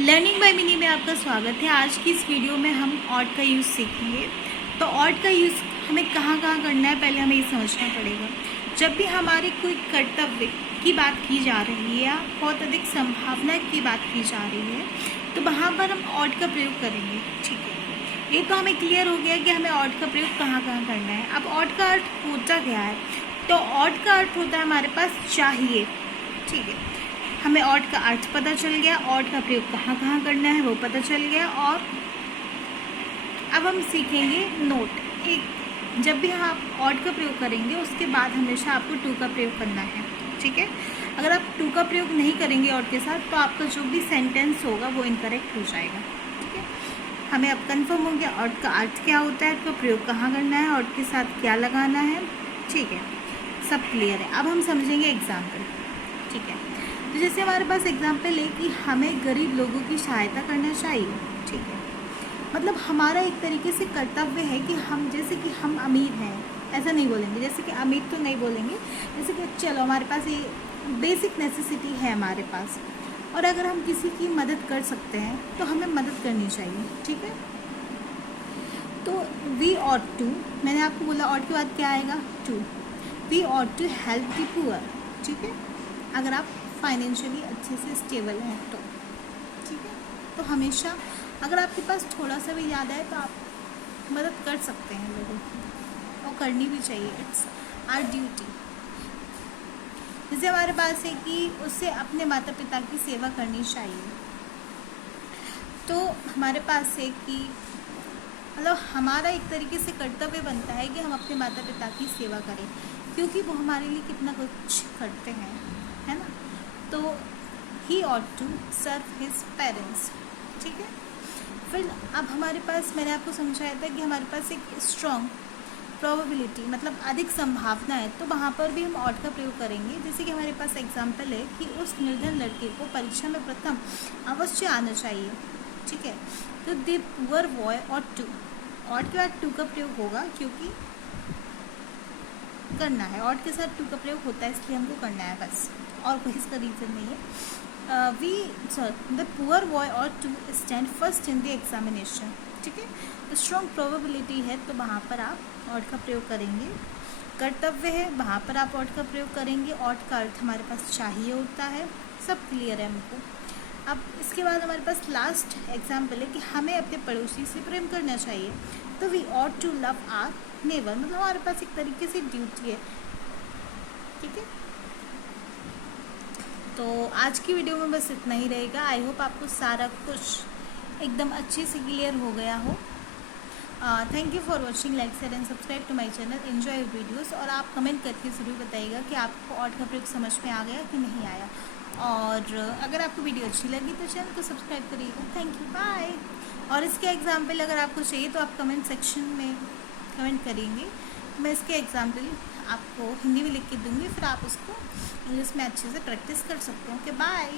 Learning by mini में आपका स्वागत है। आज की इस वीडियो में हम ऑड का यूज़ सीखेंगे। तो ऑड का यूज़ हमें कहाँ कहाँ करना है, पहले हमें ये समझना पड़ेगा। जब भी हमारे कोई कर्तव्य की बात की जा रही है या बहुत अधिक संभावना की बात की जा रही है, तो वहाँ पर हम ऑड का प्रयोग करेंगे। ठीक है, ये तो हमें क्लियर हो गया कि हमें ऑड का प्रयोग कहाँ कहाँ करना है। अब ऑड का अर्थ होता क्या है? तो ऑड का अर्थ होता है हमारे पास चाहिए। ठीक है, हमें ऑड का अर्थ पता चल गया, ऑड का प्रयोग कहाँ कहाँ करना है वो पता चल गया। और अब हम सीखेंगे नोट। एक जब भी हम ऑड का प्रयोग करेंगे उसके बाद हमेशा आपको टू का प्रयोग करना है। ठीक है, अगर आप टू का प्रयोग नहीं करेंगे ऑड के साथ तो आपका जो भी सेंटेंस होगा वो इनकरेक्ट हो जाएगा। ठीक है, हमें अब कंफर्म हो गया ऑड का अर्थ क्या होता है, उसका प्रयोग कहाँ करना है, ऑड के साथ क्या लगाना है। ठीक है, सब क्लियर है। अब हम समझेंगे एग्जाम्पल। ठीक है, तो जैसे हमारे पास एग्जाम्पल है कि हमें गरीब लोगों की सहायता करना चाहिए। ठीक है, मतलब हमारा एक तरीके से कर्तव्य है कि हम, जैसे कि हम अमीर हैं ऐसा नहीं बोलेंगे, जैसे कि अमीर तो नहीं बोलेंगे, जैसे कि चलो हमारे पास ये बेसिक नेसेसिटी है हमारे पास, और अगर हम किसी की मदद कर सकते हैं तो हमें मदद करनी चाहिए। ठीक है, तो वी ऑट टू, मैंने आपको बोला ऑट के बाद क्या आएगा, to. We ought to help the poor. ठीक है, अगर आप फाइनेंशियली अच्छे से स्टेबल हैं तो। ठीक है, तो हमेशा अगर आपके पास थोड़ा सा भी ज़्यादा है तो आप मदद कर सकते हैं लोगों की, और करनी भी चाहिए। It's our duty. जैसे हमारे पास है कि उससे अपने माता पिता की सेवा करनी चाहिए, तो हमारे पास है कि मतलब हमारा एक तरीके से कर्तव्य बनता है कि हम अपने माता पिता की सेवा करें, क्योंकि वो हमारे लिए कितना कुछ करते हैं, है ना। तो he ought to serve his parents. ठीक है, फिर अब हमारे पास, मैंने आपको समझाया था कि हमारे पास एक स्ट्रॉन्ग प्रोबेबिलिटी मतलब अधिक संभावना है, तो वहाँ पर भी हम ऑट का प्रयोग करेंगे। जैसे कि हमारे पास एग्जाम्पल है कि उस निर्धन लड़के को परीक्षा में प्रथम अवश्य आना चाहिए। ठीक है, तो the poor boy ought to, ought के बाद टू का प्रयोग होगा क्योंकि करना है, ऑट के साथ टू का प्रयोग होता है इसलिए हमको करना है बस, और कोई इसका रीज़न नहीं है। The poor boy ought to stand first in the examination. ठीक है, स्ट्रॉन्ग प्रोबेबिलिटी है तो वहाँ पर आप ऑट का प्रयोग करेंगे। कर्तव्य है वहाँ पर आप ऑट का प्रयोग करेंगे। ऑट का अर्थ हमारे पास चाहिए होता है। सब क्लियर है हमको। अब इसके बाद हमारे पास लास्ट एग्जाम्पल है कि हमें अपने पड़ोसी से प्रेम करना चाहिए, तो we ought to love our neighbour, मतलब हमारे पास एक तरीके से ड्यूटी है। ठीक है, तो आज की वीडियो में बस इतना ही रहेगा। आई होप आपको सारा कुछ एकदम अच्छे से क्लियर हो गया हो। Thank you for watching, like share and subscribe to my channel, enjoy videos. और आप कमेंट करके ज़रूर बताइएगा कि आपको ऑड का प्रयोग समझ में आ गया कि नहीं आया। और अगर आपको वीडियो अच्छी लगी तो चैनल को सब्सक्राइब करिएगा। Thank you, bye. और इसके एग्जाम्पल अगर आपको चाहिए तो आप कमेंट सेक्शन में कमेंट करेंगे, मैं इसके एग्जाम्पल आपको हिंदी में लिख के दूँगी, फिर आप उसको इंग्लिश में अच्छे से प्रैक्टिस कर सकते हो। Okay, bye.